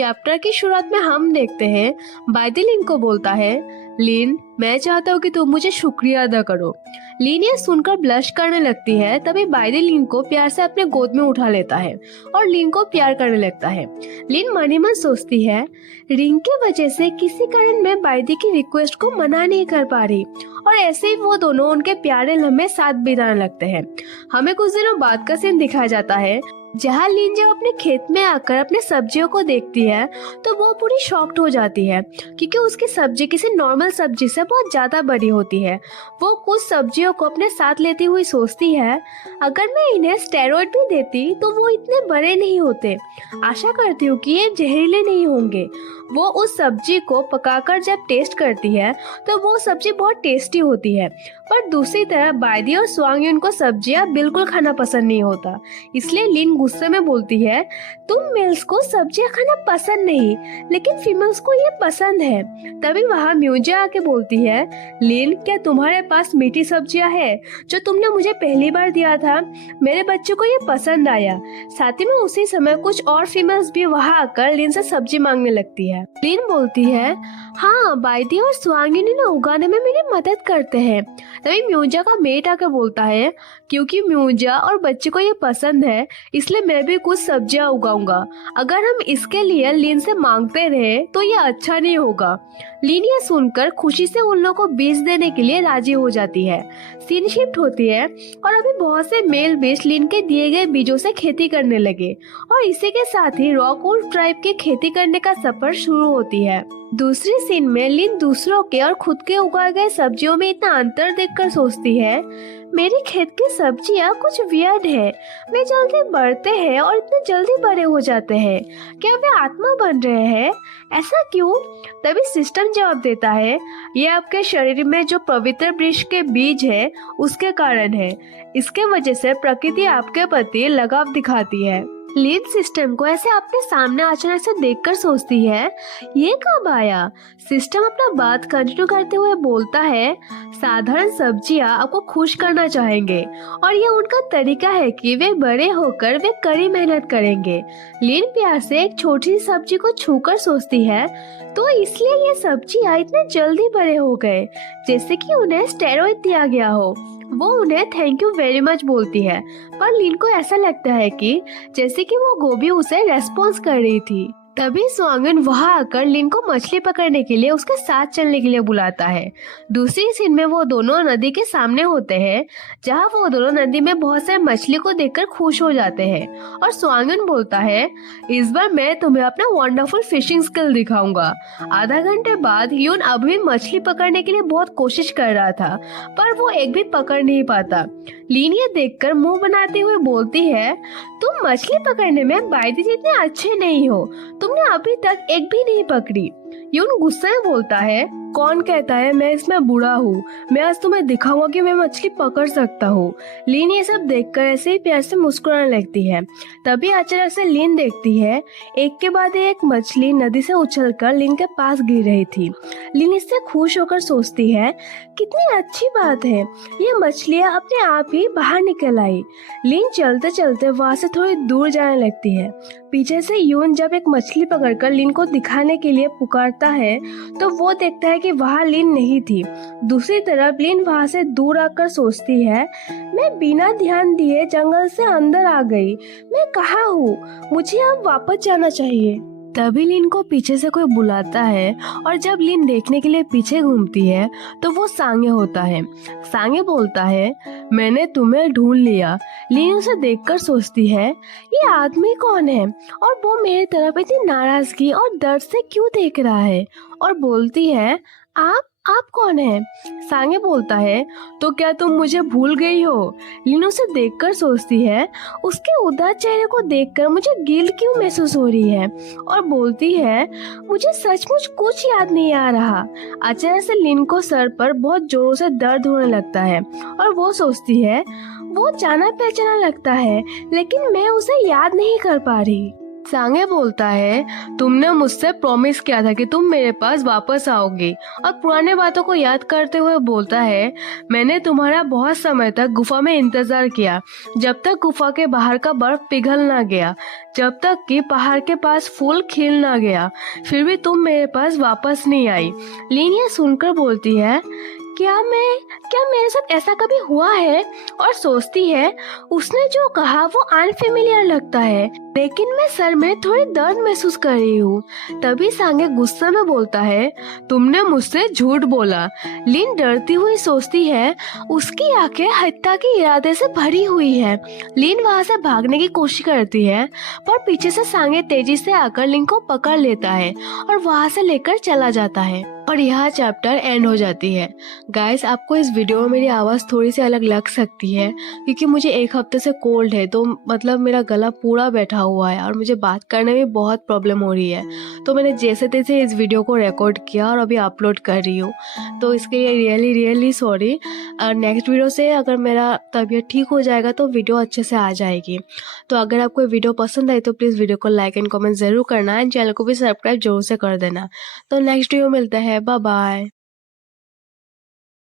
Chapter की शुरुआत में हम देखते हैं बायदी लिन को बोलता है, लिन मैं चाहता हूँ कि तुम मुझे शुक्रिया अदा करो। लिन ये सुनकर ब्लश करने लगती है। तभी बायदी लिन को प्यार से अपने गोद में उठा लेता है और लिन को प्यार करने लगता है। लिन मन ही मन सोचती है, रिंग की वजह से किसी कारण मैं बायदी की रिक्वेस्ट को मना नहीं कर पा रही। और ऐसे ही वो दोनों उनके प्यारे लम्हे साथ बिताने लगते हैं। हमें कुछ दिनों बाद का सीन दिखाया जाता है जहाँ लिन जब अपने खेत में आकर अपने सब्जियों को देखती है तो वो पूरी शॉक्ड हो जाती है क्योंकि उसकी सब्जी किसी नॉर्मल सब्जी से बहुत ज्यादा बड़ी होती है। वो कुछ सब्जियों को अपने साथ लेती हुई सोचती है, अगर मैं इन्हें स्टेरॉइड भी देती तो वो इतने बड़े नहीं होते। आशा करती हूँ कि ये जहरीले नहीं होंगे। वो उस सब्जी को पकाकर जब टेस्ट करती है तो वो सब्जी बहुत टेस्टी होती है। पर दूसरी तरफ बायदी और स्वांगयुन को सब्जियां बिल्कुल खाना पसंद नहीं होता। इसलिए लिन गुस्से में बोलती है, तुम मेल्स को सब्जियां खाना पसंद नहीं लेकिन फीमेल्स को ये पसंद है। तभी वहाँ म्यूजिया आके बोलती है, लिन क्या तुम्हारे पास मीठी सब्जियां है जो तुमने मुझे पहली बार दिया था? मेरे बच्चे को ये पसंद आया। साथ ही में उसी समय कुछ और फीमेल्स भी वहाँ आकर लिन से सब्जी मांगने लगती है। लिन बोलती है, हाँ बायदी और स्वांगयुन इन्हें उगाने में मेरी मदद करते हैं। तभी म्यूजिया का मेट आकर बोलता है, क्योंकि म्यूजिया और बच्चे को ये पसंद है इसलिए मैं भी कुछ सब्जियां उगाऊंगा। अगर हम इसके लिए लिन से मांगते रहे तो ये अच्छा नहीं होगा। लिन ये सुनकर खुशी से उन लोगों को बीज देने के लिए राजी हो जाती है। सीन शिफ्ट होती है और अभी बहुत से मेल बीज लिन के दिए गए बीजों से खेती करने लगे और इसी के साथ ही रॉक वुल्फ ट्राइब की खेती करने का सफर शुरू होती है। दूसरी सीन में लिन दूसरों के और खुद के उगाए गए सब्जियों में इतना अंतर देखकर सोचती है, मेरी खेत की सब्जियां कुछ वियर्ड है। वे जल्दी बढ़ते हैं और इतने जल्दी बड़े हो जाते हैं। क्या वे आत्मा बन रहे हैं? ऐसा क्यों? तभी सिस्टम जवाब देता है, ये आपके शरीर में जो पवित्र वृक्ष के बीज है उसके कारण है। इसके वजह से प्रकृति आपके प्रति लगाव दिखाती है। लिन सिस्टम को ऐसे अपने सामने अचानक से देखकर सोचती है, ये कब आया? सिस्टम अपना बात कंटिन्यू करते हुए बोलता है, साधारण सब्जियां आपको खुश करना चाहेंगे और ये उनका तरीका है कि वे बड़े होकर वे कड़ी मेहनत करेंगे। लिन प्यार से एक छोटी सी सब्जी को छूकर सोचती है, तो इसलिए ये सब्जियां इतने जल्दी बड़े हो गए जैसे कि उन्हें स्टेरॉइड दिया गया हो। वो उन्हें थैंक यू वेरी मच बोलती है, पर लिन को ऐसा लगता है कि जैसे कि वो गोभी उसे रेस्पॉन्स कर रही थी। तभी स्वांगन वहाँ आकर लिन को मछली पकड़ने के लिए उसके साथ चलने के लिए बुलाता है। दूसरी सीन में वो दोनों नदी के सामने होते हैं जहाँ वो दोनों नदी में बहुत सारे मछली को देखकर खुश हो जाते हैं और स्वांगन बोलता है, इस बार मैं तुम्हें अपना वंडरफुल फिशिंग स्किल दिखाऊंगा। आधा घंटे बाद यून अभी मछली पकड़ने के लिए बहुत कोशिश कर रहा था पर वो एक भी पकड़ नहीं पाता। लिन ये देखकर मुंह बनाते हुए बोलती है, तुम मछली पकड़ने में बायदी जितने अच्छे नहीं हो, तुमने अभी तक एक भी नहीं पकड़ी। यून गुस्से में बोलता है, कौन कहता है मैं इसमें बुरा हूँ? मैं आज तुम्हें दिखाऊंगा कि मैं मछली पकड़ सकता हूँ। लिन ये सब देखकर ऐसे ही प्यार से मुस्कुराने लगती है। तभी अचानक से लिन देखती है एक के बाद एक मछली नदी से उछलकर लिन के पास गिर रही थी। लिन इससे खुश होकर सोचती है, कितनी अच्छी बात है, ये मछलियाँ अपने आप ही बाहर निकल आई। लिन चलते चलते वहाँ से थोड़ी दूर जाने लगती है। पीछे से यून जब एक मछली पकड़कर लिन को दिखाने के लिए पुकारता है तो वो देखता है कि वहाँ लिन नहीं थी। दूसरी तरफ लिन वहाँ से दूर आकर सोचती है, मैं बिना ध्यान दिए जंगल से अंदर आ गई। मैं कहाँ हूँ? मुझे अब वापस जाना चाहिए। तभी लिन को पीछे से कोई बुलाता है और जब लिन देखने के लिए पीछे घूमती है तो वो सांगे होता है। सांगे बोलता है, मैंने तुम्हें ढूंढ लिया। लिन उसे देखकर सोचती है, ये आदमी कौन है और वो मेरी तरफ इतनी नाराजगी और दर्द से क्यों देख रहा है? और बोलती है, आप कौन है? सांगे बोलता है, तो क्या तुम मुझे भूल गई हो? लिन उसे देखकर सोचती है, उसके उदास चेहरे को देखकर मुझे गिल्ट क्यों महसूस हो रही है? और बोलती है, मुझे सचमुच कुछ याद नहीं आ रहा। अचानक से लिन को सर पर बहुत जोरों से दर्द होने लगता है और वो सोचती है, वो जाना पहचाना लगता है लेकिन मैं उसे याद नहीं कर पा रही। सांगे बोलता है तुमने मुझसे प्रॉमिस किया था कि तुम मेरे पास वापस आओगे, और पुराने बातों को याद करते हुए बोलता है मैंने तुम्हारा बहुत समय तक गुफा में इंतजार किया, जब तक गुफा के बाहर का बर्फ पिघल ना गया, जब तक कि पहाड़ के पास फूल खिल ना गया, फिर भी तुम मेरे पास वापस नहीं आई। लीन ये सुनकर बोलती है क्या मेरे साथ ऐसा कभी हुआ है, और सोचती है उसने जो कहा वो अनफेमिलियर लगता है, लेकिन मैं सर में थोड़ी दर्द महसूस कर रही हूँ। तभी सांगे गुस्से में बोलता है तुमने मुझसे झूठ बोला। लिन डरती हुई सोचती है उसकी आंखें हत्या के इरादे से भरी हुई है। लिन वहां से भागने की कोशिश करती है, पर पीछे से सांगे तेजी से आकर लिन को पकड़ लेता है और वहां से लेकर चला जाता है, और यह चैप्टर एंड हो जाती है। गाइस, आपको इस वीडियो में मेरी आवाज़ थोड़ी सी अलग लग सकती है क्योंकि मुझे एक हफ्ते से कोल्ड है, तो मतलब मेरा गला पूरा बैठा हुआ है और मुझे बात करने में बहुत प्रॉब्लम हो रही है। तो मैंने जैसे तैसे इस वीडियो को रिकॉर्ड किया और अभी अपलोड कर रही हूँ, तो इसके लिए रियली सॉरी। नेक्स्ट वीडियो से अगर मेरा तबीयत ठीक हो जाएगा तो वीडियो अच्छे से आ जाएगी। तो अगर आपको वीडियो पसंद आए तो प्लीज़ वीडियो को लाइक एंड कमेंट ज़रूर करना एंड चैनल को भी सब्सक्राइब जरूर से कर देना। तो नेक्स्ट वीडियो मिलता है, बाय बाय।